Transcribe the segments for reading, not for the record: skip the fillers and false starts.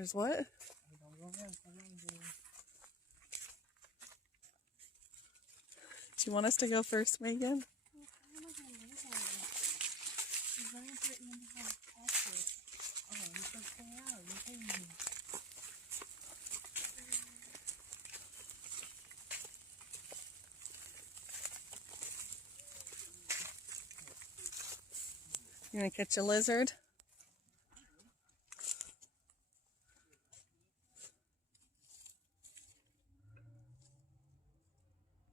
There's what? Do you want us to go first, Megan? You want to catch a lizard?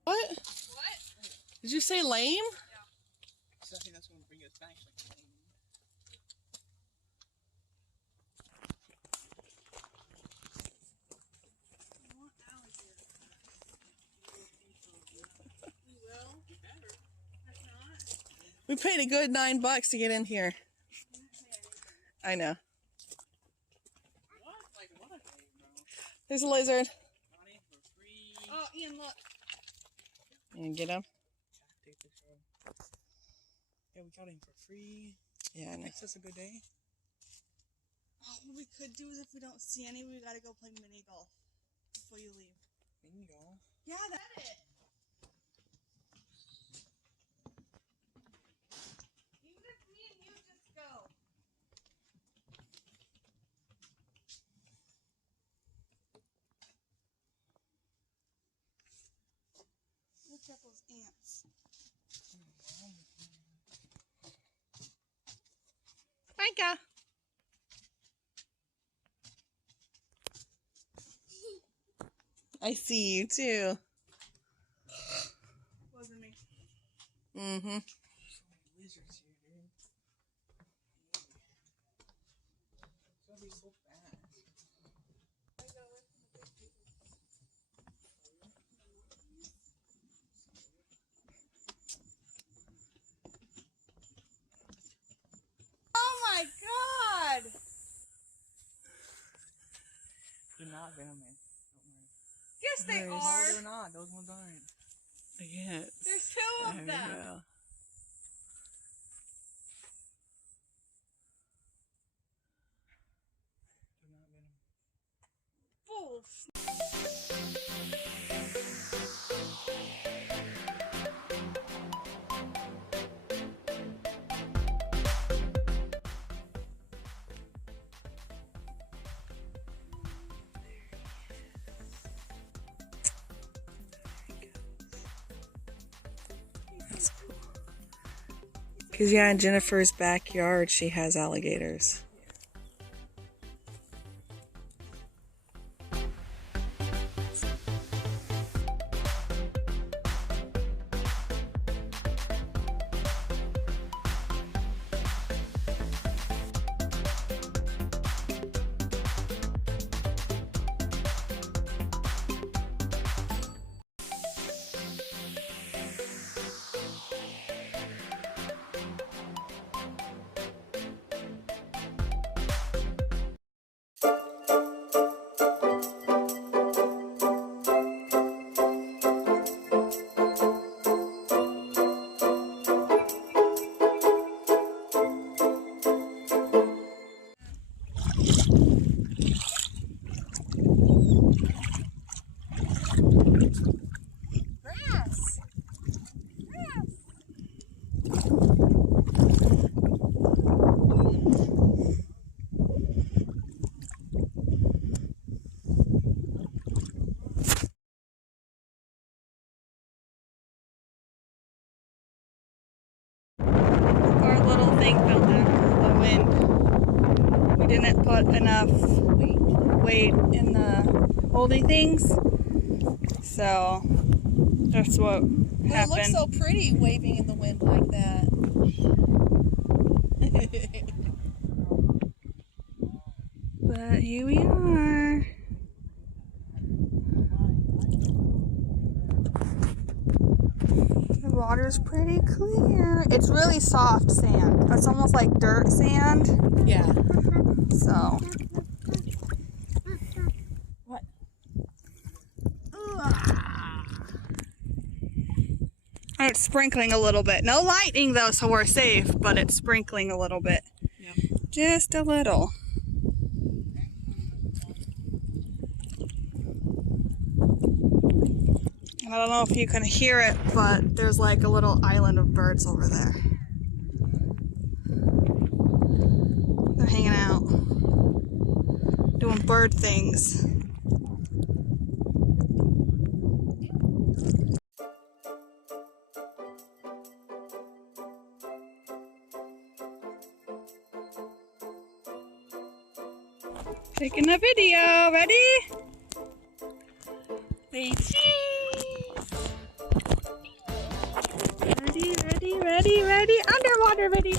What? What? Did you say lame? Yeah. So I think that's going to bring us back. We paid a good $9 to get in here. I know. There's a lizard. Oh, Ian, look. You get him? Yeah, we got him for free. Yeah, I know. It's just a good day. Oh, what we could do is if we don't see any, we gotta go play mini golf before you leave. Mini golf? Yeah, that's it. Even if me and you just go. Look at those ants. Micah. I see you too. Wasn't me. Mm-hmm. So many lizards here, dude. It's gonna be so fast. Oh my god! They're not venomous. Don't worry. Yes, they Nice. No, are. they're not. Those ones aren't. Yes. There's two There of we them. go. They're not venomous. Fools. That's cool. Because, yeah, in Jennifer's backyard, she has alligators. Grass. Grass. Our little thing fell down because of the wind. We didn't put enough weight in the holdy things, so that's what It happened. looks so pretty waving in the wind like that. But here we are. The water's pretty clear. It's really soft sand. It's almost like dirt sand. Yeah. So. What? And it's sprinkling a little bit. No lightning though, so we're safe, but it's sprinkling a little bit. Yeah. Just a little. I don't know if you can hear it, but there's like a little island of birds over there. They're hanging out, doing bird things. Taking a video. Ready? Say cheese. Ready, ready, ready, ready. Underwater video.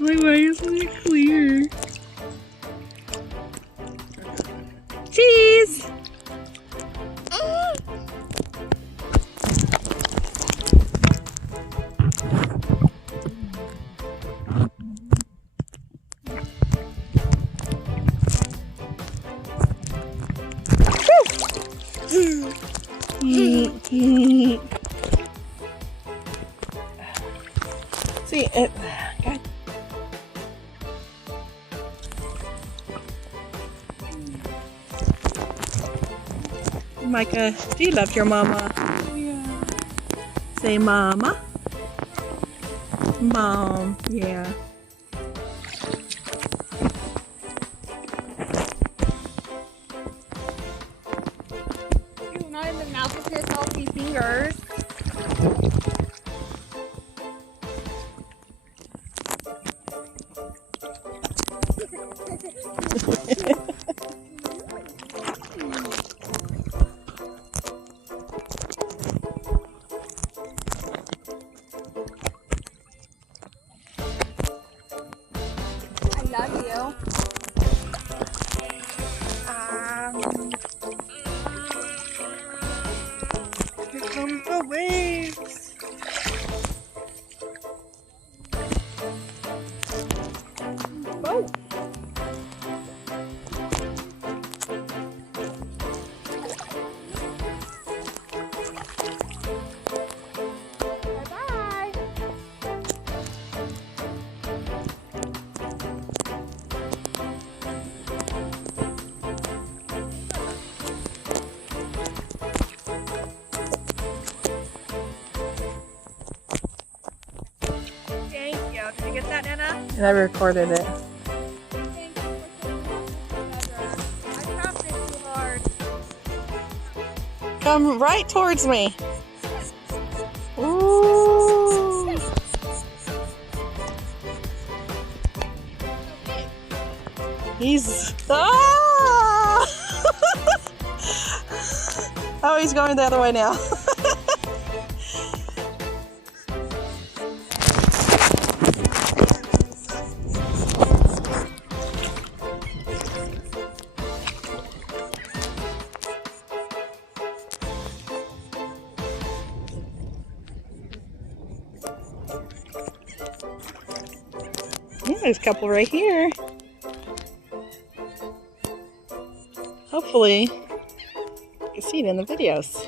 Why isn't it clear? Cheese! See it. God. Micah, do you love your mama? Yeah. Say mama. Mom, yeah. You're not in the mouth with his healthy fingers. Love you. Here comes the waves. Oh. Bye-bye. Did you get that, Anna? And I recorded it. Thank you for I tapped it too hard. Come right towards me. Ooh. He's... Ah! Oh, he's going the other way now. There's a couple right here. Hopefully, you can see it in the videos.